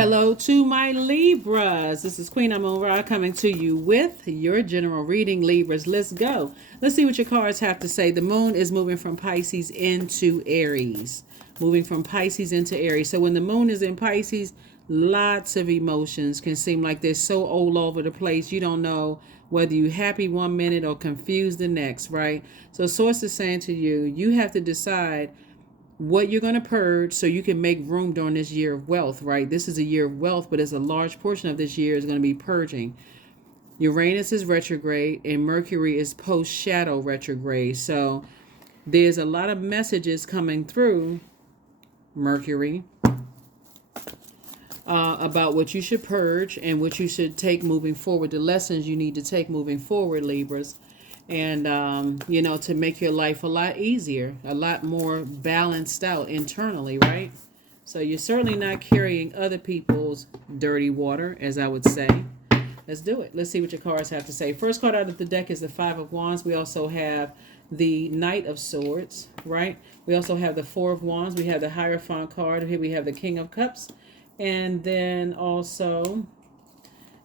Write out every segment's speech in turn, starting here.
Hello to my Libras. This is Queen Amun Ra coming to you with your general reading, Libras. Let's go. Let's see what your cards have to say. The moon is moving from Pisces into Aries. Moving from Pisces into Aries. So when the moon is in Pisces, lots of emotions can seem like they're so all over the place. You don't know whether you're happy one minute or confused the next, right? So Source is saying to you, you have to decide what you're going to purge so you can make room during this year of wealth, right? This is a year of wealth, but as a large portion of this year is going to be purging. Uranus is retrograde and Mercury is post shadow retrograde. So there's a lot of messages coming through Mercury about what you should purge and what you should take moving forward, the lessons you need to take moving forward, Libras. And, to make your life a lot easier, a lot more balanced out internally, right? So you're certainly not carrying other people's dirty water, as I would say. Let's do it. Let's see what your cards have to say. First card out of the deck is the Five of Wands. We also have the Knight of Swords, right? We also have the Four of Wands. We have the Hierophant card. Here we have the King of Cups. And then also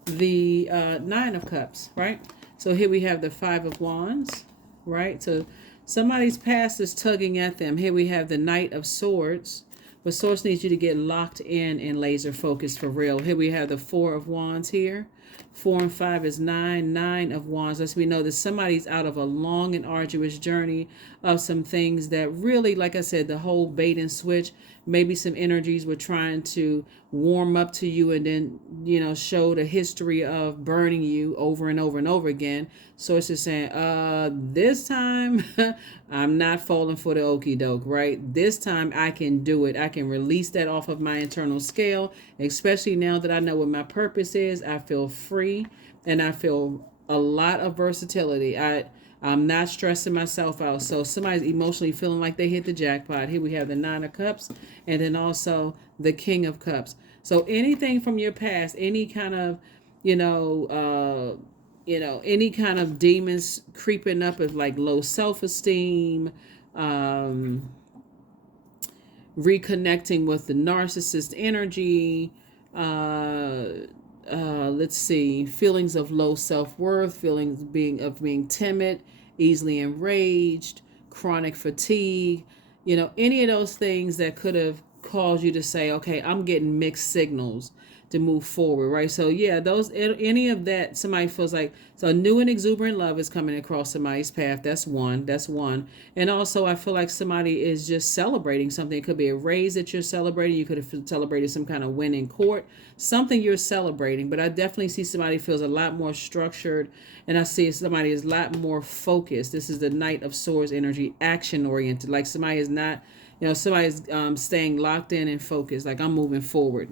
the Nine of Cups, right? So here we have the Five of Wands, right? So somebody's past is tugging at them. Here we have the Knight of Swords. But Source needs you to get locked in and laser focused for real. Here we have the Four of Wands here. 4 and 5 is 9. 9 of Wands lets me know that somebody's out of a long and arduous journey of some things that really, like I said, the whole bait and switch, maybe some energies were trying to warm up to you and then, show the history of burning you over and over and over again. Source is saying, this time I'm not falling for the okie doke, right? This time I can do it. I can release that off of my internal scale, especially now that I know what my purpose is. I feel free and I feel a lot of versatility. I'm not stressing myself out. So somebody's emotionally feeling like they hit the jackpot. Here we have the Nine of Cups and then also the King of Cups. So anything from your past, any kind of, any kind of demons creeping up of like low self-esteem, reconnecting with the narcissist energy, let's see, feelings of low self-worth, feelings of being timid, easily enraged, chronic fatigue, any of those things that could have caused you to say, okay, I'm getting mixed signals to move forward, right? So yeah, any of that, somebody feels like, so new and exuberant love is coming across somebody's path. That's one. And also I feel like somebody is just celebrating something. It could be a raise that you're celebrating. You could have celebrated some kind of win in court, something you're celebrating. But I definitely see somebody feels a lot more structured, and I see somebody is a lot more focused. This is the Knight of Swords energy, action oriented. Like somebody is not, somebody's staying locked in and focused. Like I'm moving forward.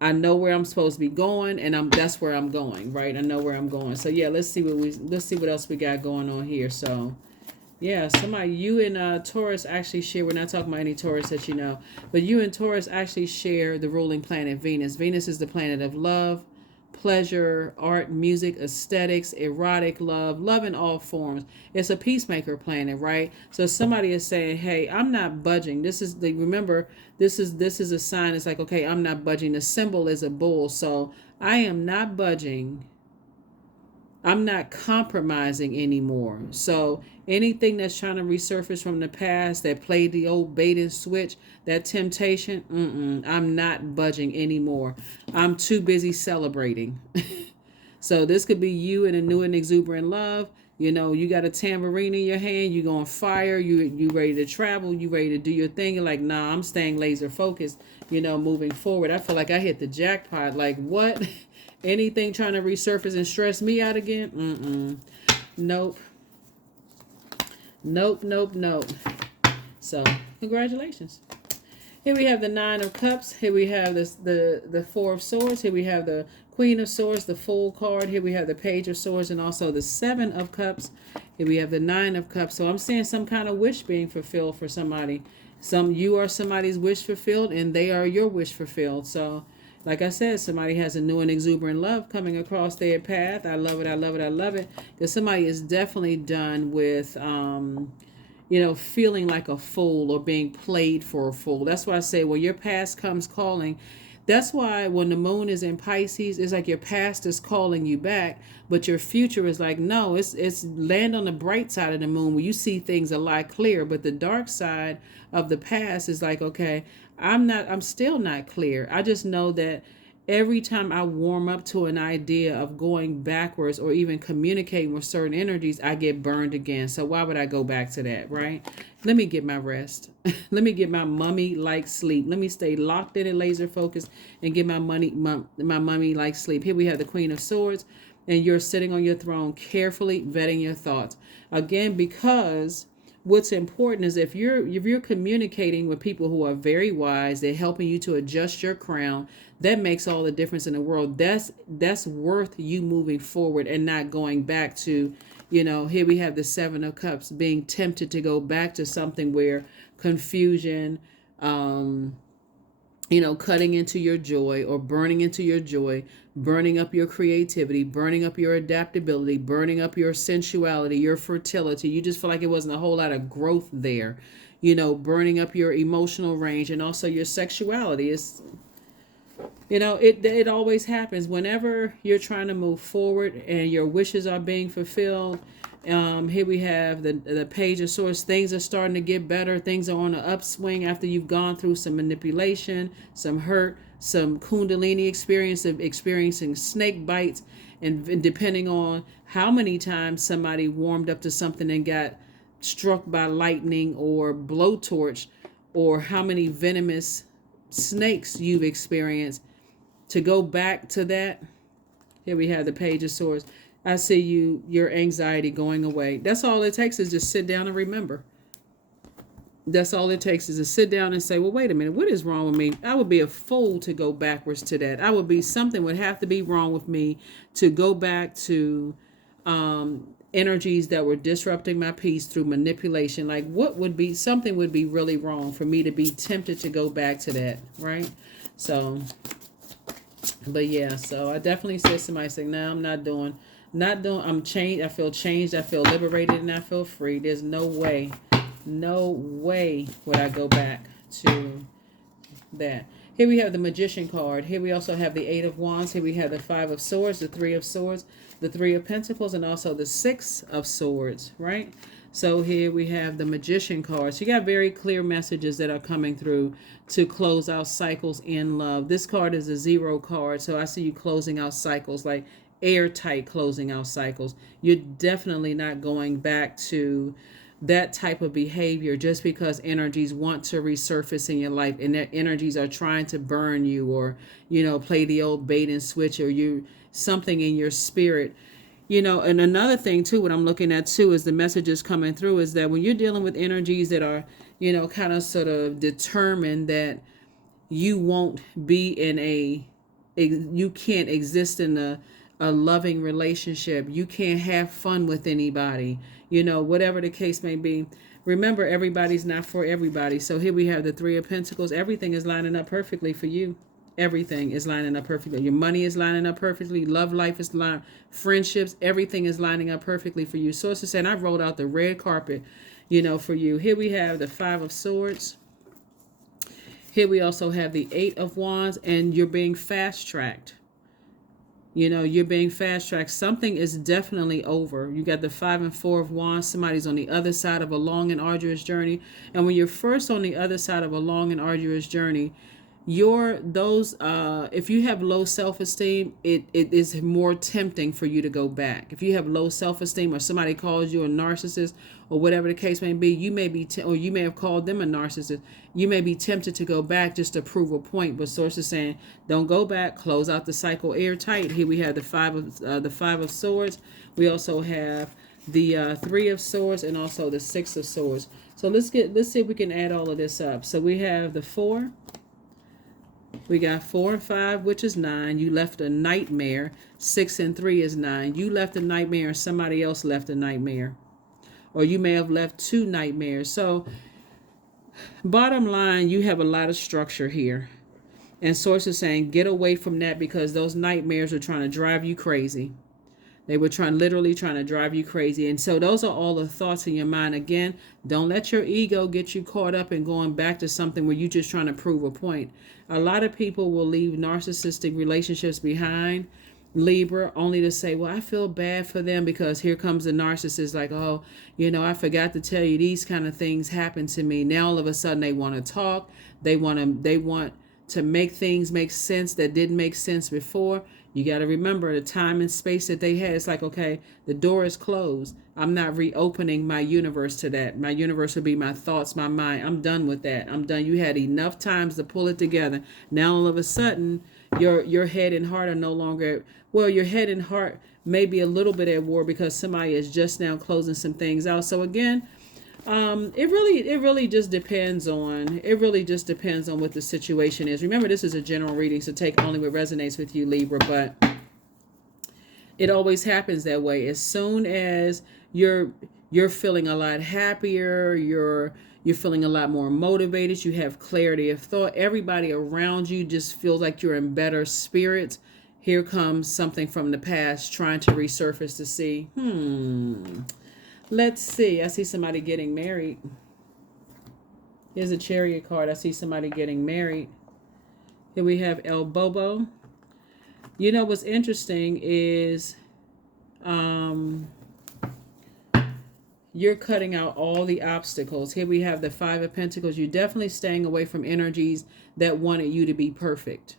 I know where I'm supposed to be going, and that's where I'm going, right? I know where I'm going. So yeah, let's see what else we got going on here. So yeah, you and Taurus actually share. We're not talking about any Taurus that you know, but you and Taurus actually share the ruling planet Venus. Venus is the planet of love, pleasure, art, music, aesthetics, erotic love in all forms. It's a peacemaker planet, right? So somebody is saying, hey, I'm not budging. Remember, this is a sign. It's like, okay, I'm not budging. The symbol is a bull. So I am not budging. I'm not compromising anymore. So anything that's trying to resurface from the past that played the old bait and switch, that temptation, I'm not budging anymore. I'm too busy celebrating. So this could be you in a new and exuberant love. You got a tambourine in your hand, you on fire, you ready to travel, you ready to do your thing. You're like, nah, I'm staying laser focused, moving forward. I feel like I hit the jackpot. Like what? Anything trying to resurface and stress me out again? Nope. So congratulations. Here we have the Nine of Cups. Here we have the Four of Swords. Here we have the Queen of Swords, the Full card. Here we have the Page of Swords and also the Seven of Cups. Here we have the Nine of Cups. So I'm seeing some kind of wish being fulfilled for somebody. You are somebody's wish fulfilled and they are your wish fulfilled. So like I said, somebody has a new and exuberant love coming across their path. I love it. Because somebody is definitely done with, feeling like a fool or being played for a fool. That's why I say when your past comes calling, that's why when the moon is in Pisces, it's like your past is calling you back, but your future is like, no, it's land on the bright side of the moon where you see things a lot clearer. But the dark side of the past is like, okay, I'm still not clear. I just know that every time I warm up to an idea of going backwards or even communicating with certain energies, I get burned again. So why would I go back to that, right? Let me get my rest. Let me get my mummy-like sleep. Let me stay locked in and laser focused and get my mummy-like sleep. Here we have the Queen of Swords, and you're sitting on your throne, carefully vetting your thoughts. Again, because what's important is if you're communicating with people who are very wise, they're helping you to adjust your crown. That makes all the difference in the world. That's worth you moving forward and not going back to, here we have the Seven of Cups, being tempted to go back to something where confusion, cutting into your joy or burning into your joy, burning up your creativity, burning up your adaptability, burning up your sensuality, your fertility. You just feel like it wasn't a whole lot of growth there, burning up your emotional range and also your sexuality. It always happens whenever you're trying to move forward and your wishes are being fulfilled. Here we have the Page of Swords. Things are starting to get better. Things are on an upswing after you've gone through some manipulation, some hurt, some kundalini experience of experiencing snake bites, and depending on how many times somebody warmed up to something and got struck by lightning or blowtorch, or how many venomous snakes you've experienced, to go back to that. Here we have the Page of Swords. I see your anxiety going away. That's all it takes is just sit down and remember. That's all it takes is to sit down and say, well, wait a minute, what is wrong with me? I would be a fool to go backwards to that. Something would have to be wrong with me to go back to energies that were disrupting my peace through manipulation. Like something would be really wrong for me to be tempted to go back to that, right? So, but yeah, so I definitely said somebody saying, no, I'm I'm changed. I feel changed. I feel liberated and I feel free. There's no way would I go back to that. Here we have the Magician card. Here we also have the Eight of Wands. Here we have the Five of Swords, the Three of Swords, the Three of Pentacles, and also the Six of Swords, right? So here we have the Magician card. So you got very clear messages that are coming through to close out cycles in love. This card is a zero card. So I see you closing out cycles, like airtight closing out cycles. You're definitely not going back to that type of behavior just because energies want to resurface in your life and that energies are trying to burn you or, play the old bait and switch, or something in your spirit. And another thing too, what I'm looking at too, is the messages coming through is that when you're dealing with energies that are, kind of sort of determined that you won't be you can't exist in a loving relationship. You can't have fun with anybody, whatever the case may be. Remember, everybody's not for everybody. So here we have the Three of Pentacles. Everything is lining up perfectly for you. Everything is lining up perfectly. Your money is lining up perfectly. Love life is lining, friendships, everything is lining up perfectly for you. So it's saying I've rolled out the red carpet, for you. Here we have the Five of Swords. Here we also have the Eight of Wands, and you're being fast-tracked. You're being fast-tracked. Something is definitely over. You got the Five and Four of Wands. Somebody's on the other side of a long and arduous journey. And when you're first on the other side of a long and arduous journey, if you have low self-esteem, it is more tempting for you to go back. If you have low self-esteem, or somebody calls you a narcissist, or whatever the case may be, you may be or you may have called them a narcissist. You may be tempted to go back just to prove a point. But sources saying, don't go back. Close out the cycle airtight. Here we have the Five of Swords. We also have the Three of Swords, and also the Six of Swords. So let's see if we can add all of this up. So we have the 4. We got 4 and 5, which is 9. You left a nightmare. 6 and 3 is 9. You left a nightmare, and somebody else left a nightmare. Or you may have left 2 nightmares. So, bottom line, you have a lot of structure here. And sources saying, get away from that because those nightmares are trying to drive you crazy. They were literally trying to drive you crazy. And so those are all the thoughts in your mind. Again, don't let your ego get you caught up in going back to something where you're just trying to prove a point. A lot of people will leave narcissistic relationships behind, Libra, only to say, well, I feel bad for them because here comes the narcissist like, oh, I forgot to tell you these kind of things happened to me. Now all of a sudden they want to talk. They want to make things make sense that didn't make sense before. You got to remember the time and space that they had. It's like, okay, the door is closed. I'm not reopening my universe to that. My universe will be my thoughts, my mind. I'm done with that. I'm done. You had enough times to pull it together. Now all of a sudden, your head and heart are no longer, well, your head and heart may be a little bit at war because somebody is just now closing some things out. So again, it really just depends on what the situation is. Remember, this is a general reading, so take only what resonates with you, Libra, but it always happens that way. As soon as you're feeling a lot happier, you're feeling a lot more motivated, you have clarity of thought, everybody around you just feels like you're in better spirits. Here comes something from the past trying to resurface to see, let's see. I see somebody getting married. Here's a Chariot card. I see somebody getting married. Here we have El Bobo. What's interesting is you're cutting out all the obstacles. Here we have the Five of Pentacles. You're definitely staying away from energies that wanted you to be perfect.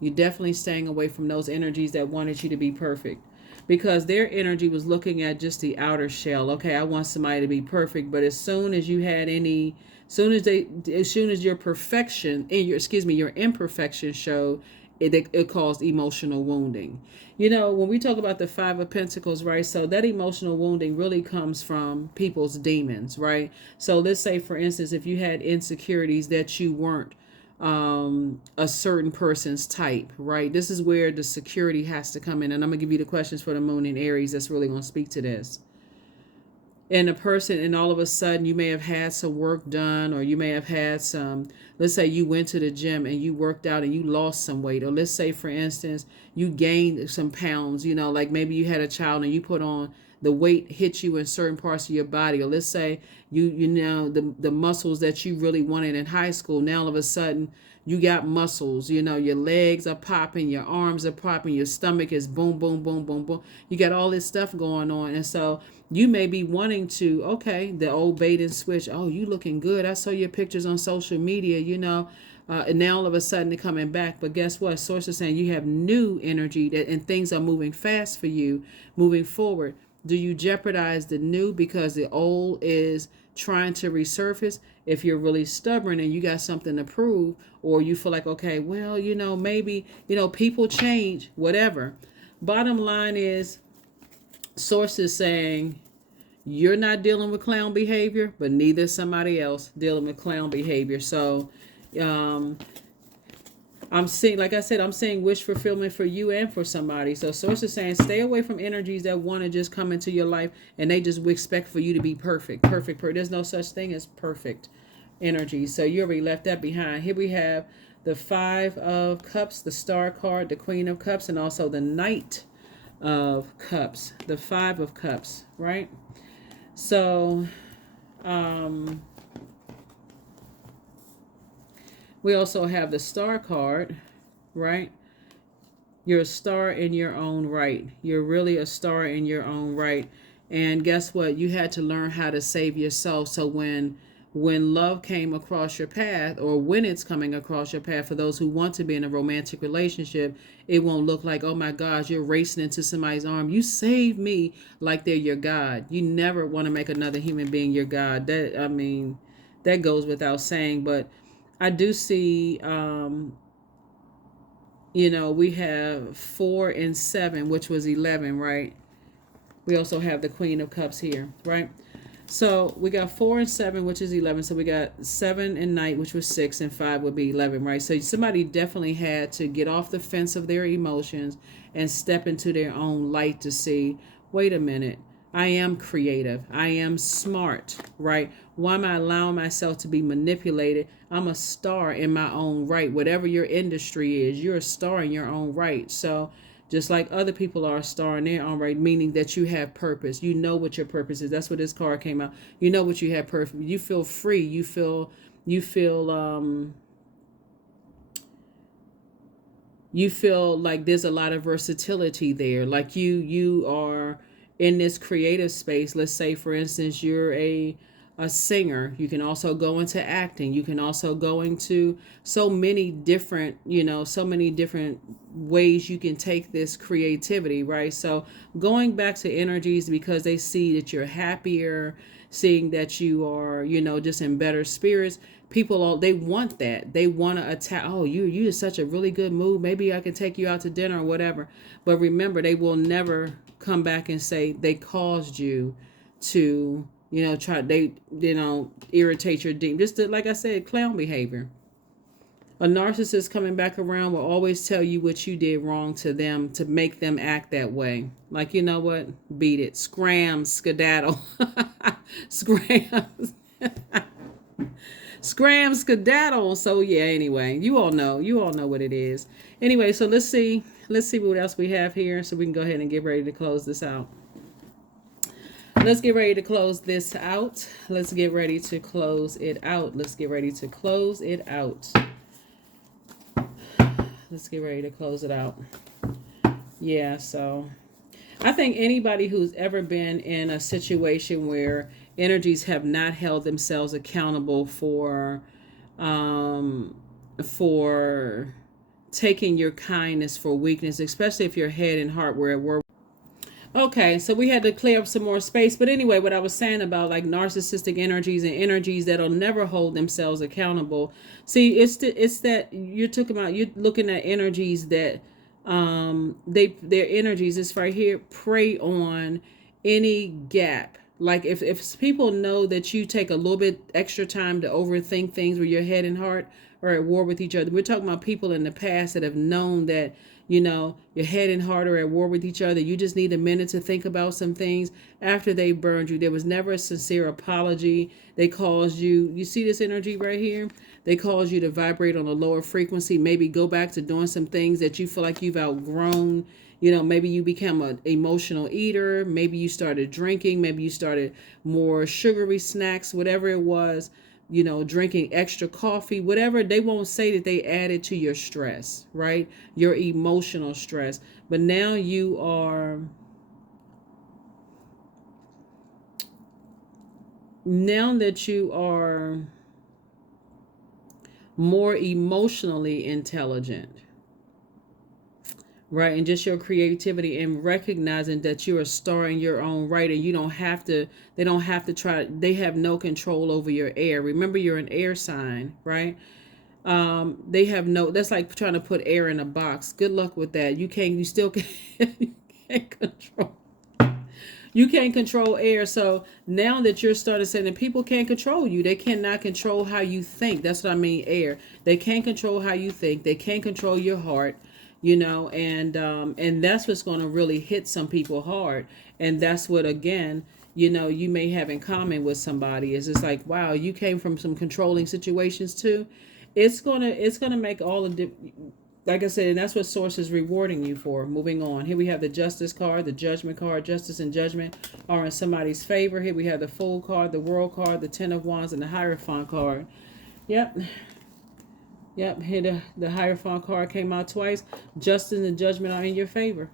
You're definitely staying away from those energies that wanted you to be perfect. Because their energy was looking at just the outer shell. Okay, I want somebody to be perfect, but as soon as you had as soon as your perfection and your imperfection showed, it caused emotional wounding. When we talk about the Five of Pentacles, right? So that emotional wounding really comes from people's demons, right? So let's say, for instance, if you had insecurities that you weren't a certain person's type, right? This is where the security has to come in. And I'm going to give you the questions for the moon in Aries that's really going to speak to this. And all of a sudden you may have had some work done, or you may have had let's say you went to the gym and you worked out and you lost some weight. Or let's say, for instance, you gained some pounds, like maybe you had a child and you put on, the weight hit you in certain parts of your body. Or let's say the muscles that you really wanted in high school, now all of a sudden you got muscles, your legs are popping, your arms are popping, your stomach is boom, boom, boom, boom, boom. You got all this stuff going on. And so you may be wanting to, okay, the old bait and switch. Oh, you looking good. I saw your pictures on social media, and now all of a sudden they're coming back. But guess what? Source is saying you have new energy and things are moving fast for you moving forward. Do you jeopardize the new because the old is trying to resurface? If you're really stubborn and you got something to prove, or you feel like, okay, well, maybe, people change, whatever. Bottom line is, Source is saying you're not dealing with clown behavior, but neither is somebody else dealing with clown behavior. So I'm seeing, like I said, I'm seeing wish fulfillment for you and for somebody. So Source is saying stay away from energies that want to just come into your life and they just expect for you to be perfect. There's no such thing as perfect energy. So you already left that behind. Here we have the Five of Cups, the Star card, the Queen of Cups, and also the Knight of Cups, the Five of Cups, right? So we also have the Star card, right? You're a star in your own right. You're really a star in your own right. And guess what? You had to learn how to save yourself. So when love came across your path, or when it's coming across your path, for those who want to be in a romantic relationship, it won't look like, oh my gosh, you're racing into somebody's arm. You saved me, like they're your God. You never want to make another human being your God. That goes without saying. But I do see, we have 4 and 7, which was 11, right? We also have the Queen of Cups here, right? So we got 4 and 7, which is 11. So we got 7 and Knight, which was 6, and 5 would be 11, right? So somebody definitely had to get off the fence of their emotions and step into their own light to see, wait a minute, I am creative. I am smart, right? Why am I allowing myself to be manipulated? I'm a star in my own right. Whatever your industry is, you're a star in your own right. So just like other people are starting their own right, meaning that you have purpose. You know what your purpose is. That's what this card came out. You know what you have purpose. You feel free. You feel like there's a lot of versatility there. Like you are in this creative space. Let's say, for instance, you're a singer. You can also go into acting. You can also go into so many different, so many different ways you can take this creativity, right? So going back to energies, because they see that you're happier, seeing that you are, just in better spirits. People, they want that. They want to attack. Oh, you in such a really good mood. Maybe I can take you out to dinner or whatever. But remember, they will never come back and say they caused you to, irritate your demon. Just like I said, clown behavior. A narcissist coming back around will always tell you what you did wrong to them to make them act that way. Like, you know what? Beat it. Scram, skedaddle. Scram. Scram, skedaddle. So yeah, anyway, you all know what it is. Anyway, so let's see what else we have here so we can go ahead and get ready to close this out. Let's get ready to close this out. Let's get ready to close it out. Let's get ready to close it out. Let's get ready to close it out. Yeah, so I think anybody who's ever been in a situation where energies have not held themselves accountable for taking your kindness for weakness, especially if your head and heart were at work. Okay, so we had to clear up some more space. But anyway, what I was saying about like narcissistic energies and energies that'll never hold themselves accountable. See, it's that you're looking at energies that their energies is right here prey on any gap. Like if people know that you take a little bit extra time to overthink things where your head and heart are at war with each other. We're talking about people in the past that have known that, your head and heart are at war with each other. You just need a minute to think about some things after they burned you. There was never a sincere apology. They caused you see this energy right here? They caused you to vibrate on a lower frequency, maybe go back to doing some things that you feel like you've outgrown. Maybe you become an emotional eater. Maybe you started drinking. Maybe you started more sugary snacks, whatever it was. Drinking extra coffee, whatever. They won't say that they added to your stress, right? Your emotional stress. But now that you are more emotionally intelligent, right? And just your creativity and recognizing that you're a star in your own right, and they don't have they have no control over your air. Remember, you're an air sign, right? That's like trying to put air in a box. Good luck with that. You still can't control air. So now that you're starting saying that people can't control you, they cannot control how you think. That's what I mean, air. They can't control how you think. They can't control your heart. And that's what's going to really hit some people hard. And that's what, again, you may have in common with somebody is it's like, wow, you came from some controlling situations too. It's going to make all the, like I said, and that's what Source is rewarding you for. Moving on. Here we have the Justice card, the Judgment card. Justice and Judgment are in somebody's favor. Here we have the Fool card, the World card, the Ten of Wands, and the Hierophant card. Yep, here the Hierophant card came out twice. Justice and Judgment are in your favor.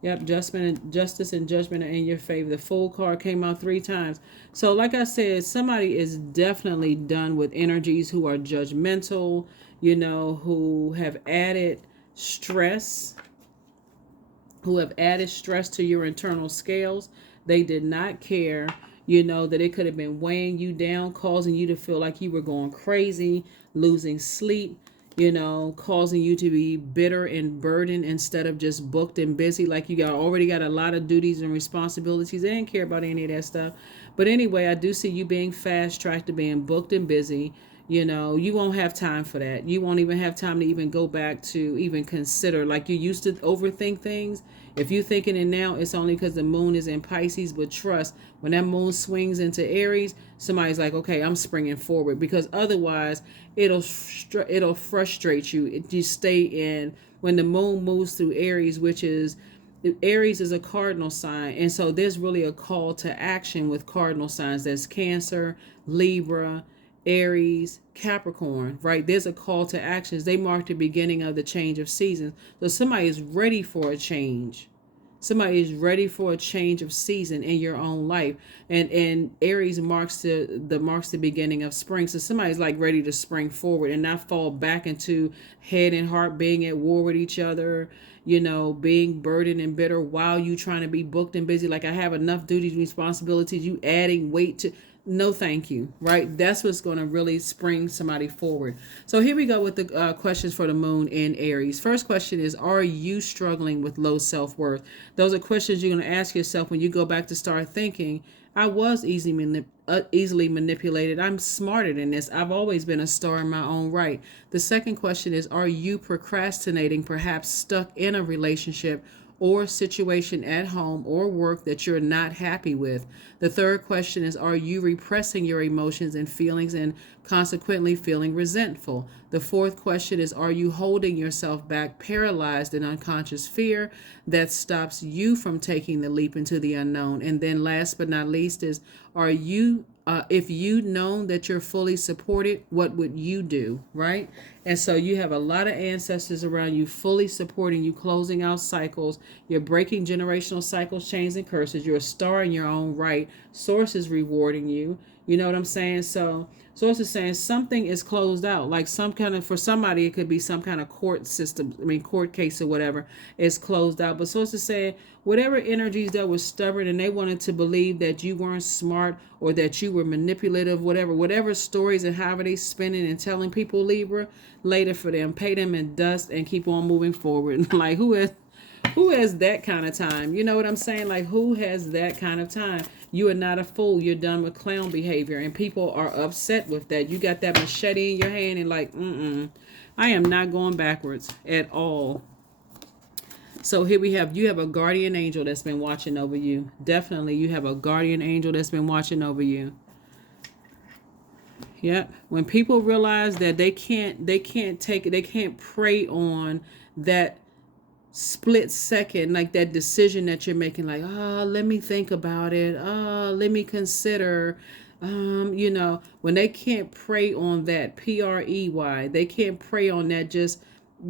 Yep, Justice and Judgment are in your favor. The Fool card came out 3 times. So like I said, somebody is definitely done with energies who are judgmental, who have added stress, to your internal scales. They did not care, that it could have been weighing you down, causing you to feel like you were going crazy, losing sleep, causing you to be bitter and burdened instead of just booked and busy. Like you already got a lot of duties and responsibilities. They didn't care about any of that stuff. But anyway, I do see you being fast-tracked to being booked and busy. You won't have time for that. You won't even have time to even go back to even consider. Like you used to overthink things. If you're thinking it now, it's only because the moon is in Pisces. But trust, when that moon swings into Aries, somebody's like, okay, I'm springing forward. Because otherwise, it'll frustrate you. You stay in when the moon moves through Aries, which is Aries is a cardinal sign, and so there's really a call to action with cardinal signs. There's Cancer, Libra, Aries, Capricorn, right? There's a call to actions. They mark the beginning of the change of seasons. So somebody is ready for a change. Somebody is ready for a change of season in your own life. And Aries marks the beginning of spring. So somebody's like ready to spring forward and not fall back into head and heart being at war with each other, being burdened and bitter while you trying to be booked and busy. Like, I have enough duties and responsibilities, you adding weight to. No, thank you. Right? That's what's going to really spring somebody forward. So here we go with the questions for the moon in Aries. First question is, are you struggling with low self-worth? Those are questions you're going to ask yourself when you go back to start thinking, I was easily manipulated. I'm smarter than this. I've always been a star in my own right. The second question is, are you procrastinating, perhaps stuck in a relationship or situation at home or work that you're not happy with? The third question is, are you repressing your emotions and feelings and consequently feeling resentful? The fourth question is, are you holding yourself back, paralyzed in unconscious fear that stops you from taking the leap into the unknown? And then last but not least is, are you if you known that you're fully supported, what would you do, right? And so you have a lot of ancestors around you fully supporting you, closing out cycles. You're breaking generational cycles, chains, and curses. You're a star in your own right. Source is rewarding you. You know what I'm saying? So Source is saying something is closed out. Like some kind of, for somebody, it could be some kind of court system, court case or whatever is closed out. But Source is saying whatever energies that were stubborn and they wanted to believe that you weren't smart or that you were manipulative, whatever stories and however they spinning and telling people, Libra, later for them, pay them in dust and keep on moving forward. Like, who has that kind of time? You know what I'm saying? Like, who has that kind of time? You are not a fool. You're done with clown behavior, and people are upset with that. You got that machete in your hand and like, I am not going backwards at all. So here you have a guardian angel that's been watching over you. Definitely, you have a guardian angel that's been watching over you. Yep. When people realize that they can't take it, they can't prey on that split second, like that decision that you're making, like, let me think about it, let me consider, when they can't prey on that, PREY, they can't prey on that, just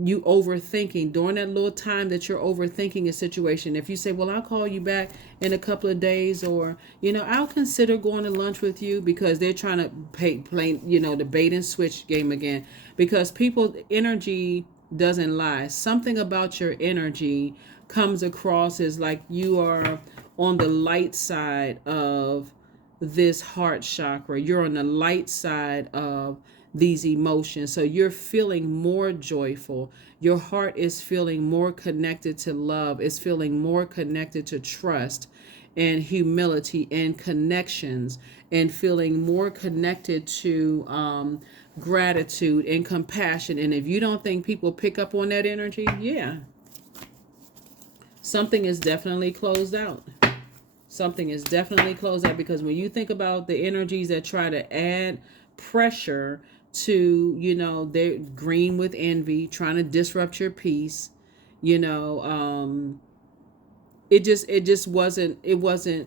you overthinking during that little time that you're overthinking a situation. If you say, well, I'll call you back in a couple of days, or I'll consider going to lunch with you, because they're trying to play the bait and switch game again, because people's energy doesn't lie. Something about your energy comes across as like you are on the light side of this heart chakra. You're on the light side of these emotions. So you're feeling more joyful. Your heart is feeling more connected to love. It's feeling more connected to trust and humility and connections, and feeling more connected to gratitude and compassion. And if you don't think people pick up on that energy, yeah, something is definitely closed out. Something is definitely closed out, because when you think about the energies that try to add pressure to, they're green with envy, trying to disrupt your peace, it wasn't,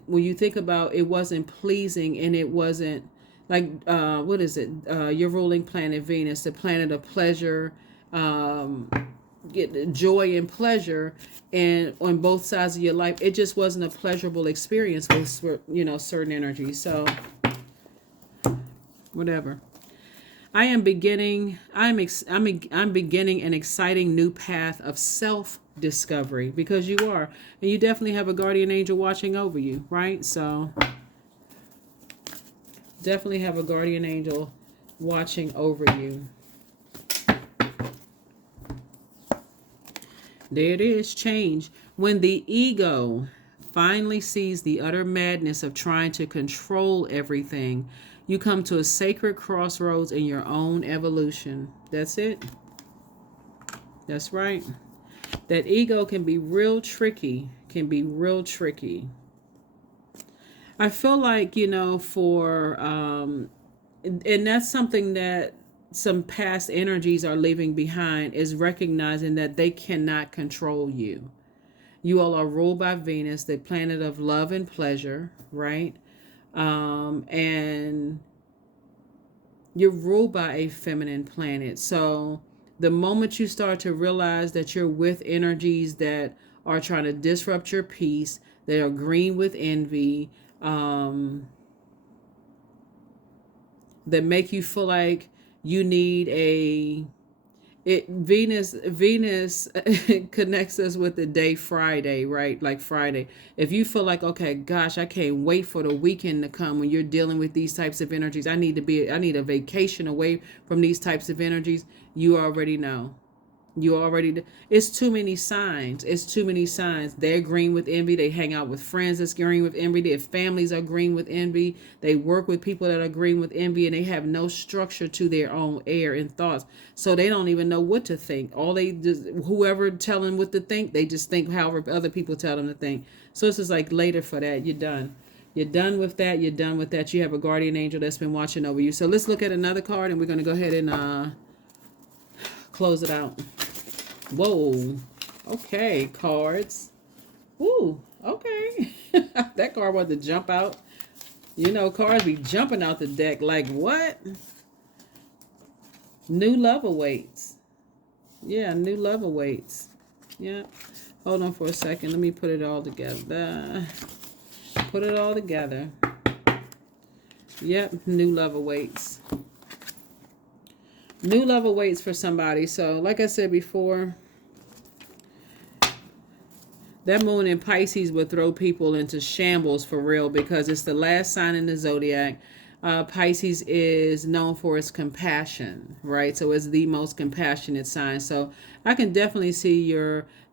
when you think about, it wasn't pleasing, and it wasn't like, what is it? Your ruling planet Venus, the planet of pleasure, get joy and pleasure, and on both sides of your life, it just wasn't a pleasurable experience with, certain energies. So whatever. I'm beginning an exciting new path of self-discovery, because you are, and you definitely have a guardian angel watching over you, right? So definitely have a guardian angel watching over you. There it is, change. When the ego finally sees the utter madness of trying to control everything, you come to a sacred crossroads in your own evolution. That's it. That's right. That ego can be real tricky. I feel like, and that's something that some past energies are leaving behind is recognizing that they cannot control you. You all are ruled by Venus, the planet of love and pleasure, right? And you're ruled by a feminine planet. So the moment you start to realize that you're with energies that are trying to disrupt your peace, they are green with envy, that make you feel like you need Venus connects us with the day Friday, right? Like Friday. If you feel like, okay, gosh, I can't wait for the weekend to come, when you're dealing with these types of energies, I need a vacation away from these types of energies, you already know. It's too many signs. It's too many signs. They're green with envy. They hang out with friends that's green with envy. Their families are green with envy. They work with people that are green with envy, and they have no structure to their own air and thoughts. So they don't even know what to think. All they just, whoever tell them what to think, they just think however other people tell them to think. So it's just like later for that. You're done. You're done with that. You're done with that. You have a guardian angel that's been watching over you. So let's look at another card, and we're going to go ahead and close it out. Whoa. Okay, cards. Ooh, okay. That card wanted to jump out. You know, cards be jumping out the deck like, what? New love awaits. Yeah, new love awaits. Yeah. Hold on for a second. Let me put it all together. Put it all together. Yep, new love awaits. New love awaits for somebody. So, like I said before, that moon in Pisces would throw people into shambles for real, because it's the last sign in the zodiac. Pisces is known for its compassion, right? So it's the most compassionate sign. So I can definitely see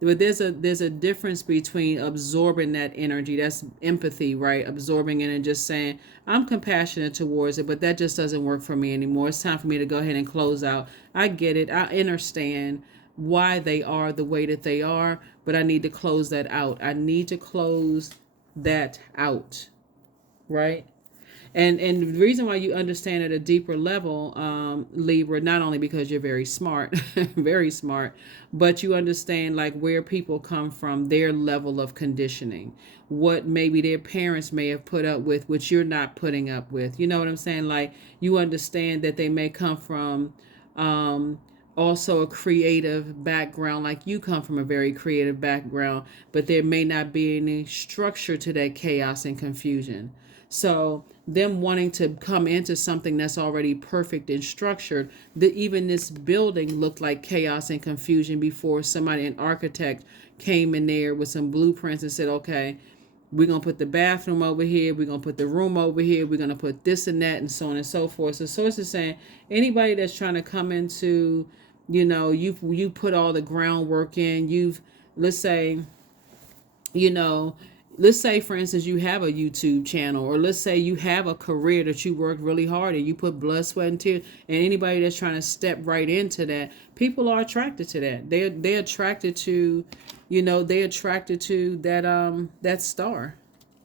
but there's a difference between absorbing that energy. That's empathy, right? Absorbing it and just saying, I'm compassionate towards it, but that just doesn't work for me anymore. It's time for me to go ahead and close out. I get it. I understand why they are the way that they are, but I need to close that out. I need to close that out, right? And the reason why you understand at a deeper level, Libra, not only because you're very smart, very smart, but you understand like where people come from, their level of conditioning, what maybe their parents may have put up with, which you're not putting up with. You know what I'm saying? Like, you understand that they may come from also a creative background, like you come from a very creative background, but there may not be any structure to that chaos and confusion. So them wanting to come into something that's already perfect and structured, that even this building looked like chaos and confusion before somebody, an architect, came in there with some blueprints and said, okay, we're going to put the bathroom over here, we're going to put the room over here, we're going to put this and that, and so on and so forth. So source is saying anybody that's trying to come into, you put all the groundwork in, let's say, let's say, for instance, you have a YouTube channel, or let's say you have a career that you worked really hard and you put blood, sweat, and tears, and anybody that's trying to step right into that, people are attracted to that. They're attracted to, they're attracted to that star.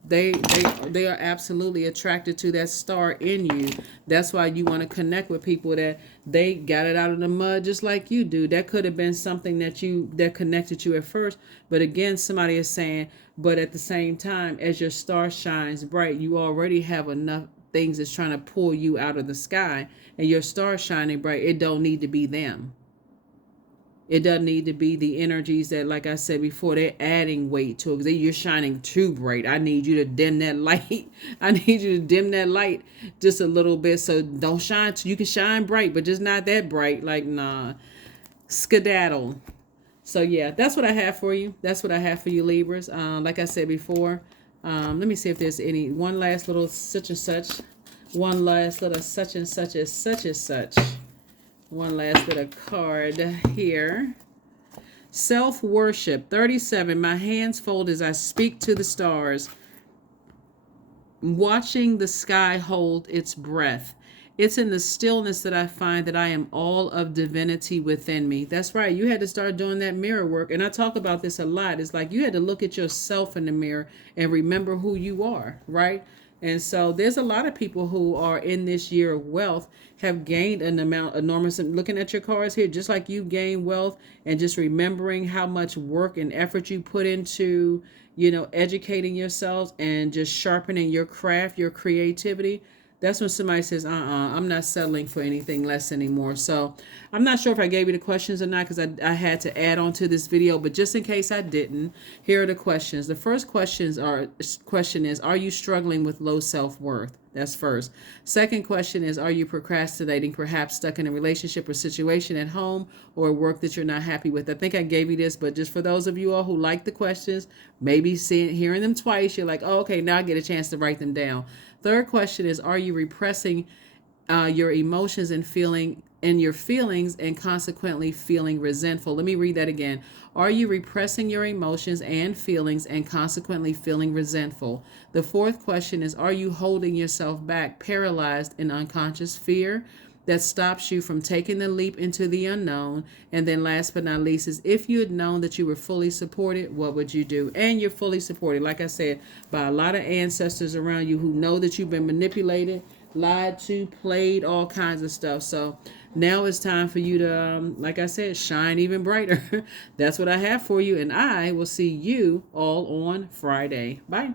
They are absolutely attracted to that star in you. That's why you want to connect with people that they got it out of the mud just like you do. That could have been something that connected you at first, but again, somebody is saying, but at the same time, as your star shines bright, you already have enough things that's trying to pull you out of the sky, and your star shining bright. It don't need to be them. It doesn't need to be the energies that, like I said before, they're adding weight to it. You're shining too bright. I need you to dim that light. I need you to dim that light just a little bit. So don't shine. You can shine bright, but just not that bright. Like, nah. Skedaddle. So, yeah, that's what I have for you. That's what I have for you, Libras. Like I said before, let me see if there's one last little such and such. One last little such and such as such as such. One last little card here. Self-worship, 37. My hands fold as I speak to the stars, watching the sky hold its breath. It's in the stillness that I find that I am all of divinity within me. That's right. You had to start doing that mirror work. And I talk about this a lot. It's like you had to look at yourself in the mirror and remember who you are, right? And so there's a lot of people who are in this year of wealth have gained an amount enormous. Looking at your cards here, just like you gained wealth, and just remembering how much work and effort you put into, educating yourselves and just sharpening your craft, your creativity. That's when somebody says, I'm not settling for anything less anymore. So I'm not sure if I gave you the questions or not, because I had to add on to this video, but just in case I didn't, here are the questions. The first question is, are you struggling with low self-worth? That's first. Second question is, are you procrastinating, perhaps stuck in a relationship or situation at home or work that you're not happy with? I think I gave you this, but just for those of you all who like the questions, maybe hearing them twice, you're like, oh, okay, now I get a chance to write them down. Third question is, are you repressing your emotions and your feelings and consequently feeling resentful? Let me read that again. Are you repressing your emotions and feelings and consequently feeling resentful? The fourth question is, are you holding yourself back, paralyzed in unconscious fear that stops you from taking the leap into the unknown? And then last but not least is, if you had known that you were fully supported, what would you do? And you're fully supported, like I said, by a lot of ancestors around you who know that you've been manipulated, lied to, played, all kinds of stuff. So now it's time for you to, like I said, shine even brighter. That's what I have for you, and I will see you all on Friday. Bye.